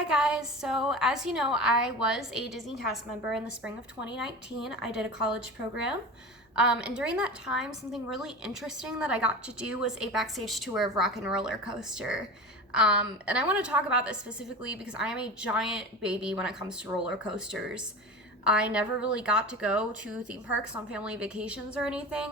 Hi guys, so as you know, I was a Disney cast member in the spring of 2019. I did a college program. And during that time, something really interesting that I got to do was a backstage tour of Rock and Roller Coaster. And I want to talk about this specifically because I am a giant baby when it comes to roller coasters. I never really got to go to theme parks on family vacations or anything.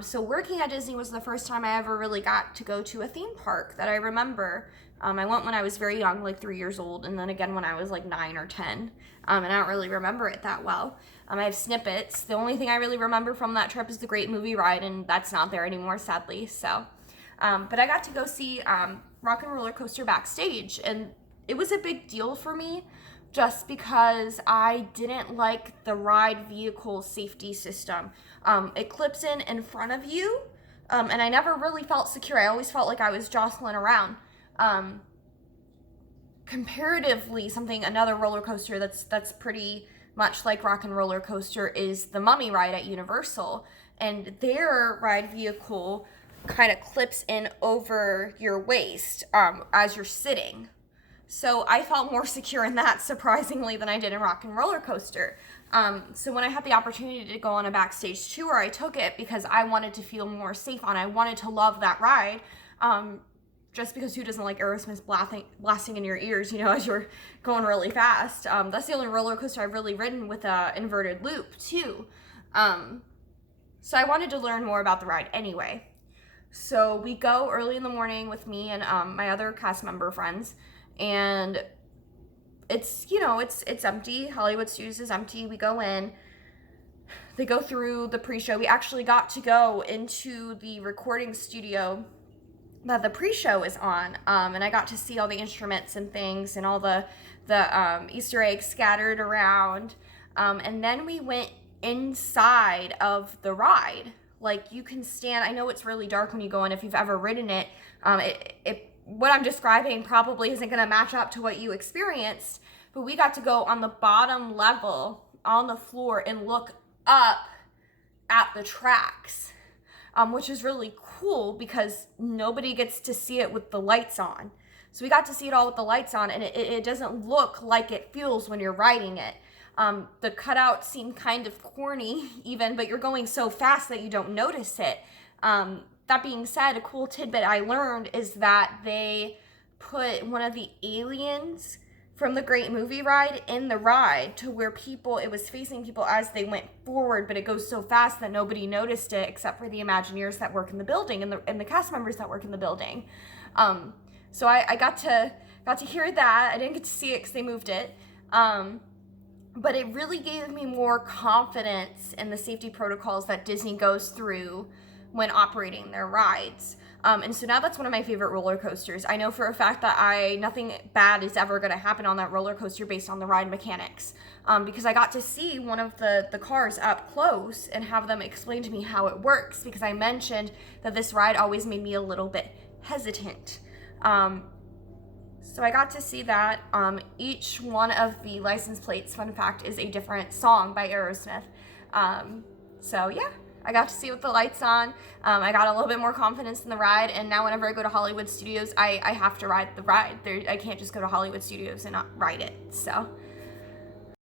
So working at Disney was the first time I ever really got to go to a theme park that I remember. I went when I was very young, like 3 years old, and then again when I was like 9 or 10. And I don't really remember it that well. I have snippets. The only thing I really remember from that trip is the Great Movie Ride, and that's not there anymore, sadly. But I got to go see Rock and Roller Coaster backstage, and it was a big deal for me just because I didn't like the ride vehicle safety system. It clips in front of you, and I never really felt secure. I always felt like I was jostling around. Comparatively, another roller coaster that's pretty much like Rock and Roller Coaster is the Mummy ride at Universal, and their ride vehicle kind of clips in over your waist as you're sitting. So I felt more secure in that, surprisingly, than I did in Rock and Roller Coaster. So when I had the opportunity to go on a backstage tour, I took it because I wanted to feel more safe on it. I wanted to love that ride. Just because who doesn't like Aerosmith blasting in your ears, as you're going really fast. That's the only roller coaster I've really ridden with a inverted loop, too. So I wanted to learn more about the ride anyway. So we go early in the morning with me and my other cast member friends, and it's empty. Hollywood Studios is empty. We go in. They go through the pre-show. We actually got to go into the recording studio that the pre-show is on, and I got to see all the instruments and things and all the Easter eggs scattered around, and then we went inside of the ride. Like, you can stand. I know it's really dark when you go in. If you've ever ridden it, what I'm describing probably isn't going to match up to what you experienced, but we got to go on the bottom level on the floor and look up at the tracks, which is really cool because nobody gets to see it with the lights on. So we got to see it all with the lights on, and it doesn't look like it feels when you're riding it. The cutouts seem kind of corny even, but you're going so fast that you don't notice it. That being said, a cool tidbit I learned is that they put one of the aliens from the Great Movie Ride in the ride to where it was facing people as they went forward, but it goes so fast that nobody noticed it except for the Imagineers that work in the building and the cast members that work in the building. So I got to hear that. I didn't get to see it because they moved it. But it really gave me more confidence in the safety protocols that Disney goes through when operating their rides. And so now that's one of my favorite roller coasters. I know for a fact that nothing bad is ever going to happen on that roller coaster based on the ride mechanics. Because I got to see one of the cars up close and have them explain to me how it works, because I mentioned that this ride always made me a little bit hesitant. So I got to see that. Each one of the license plates, fun fact, is a different song by Aerosmith. So yeah, I got to see it with the lights on. I got a little bit more confidence in the ride, and now whenever I go to Hollywood Studios, I have to ride the ride. I can't just go to Hollywood Studios and not ride it. So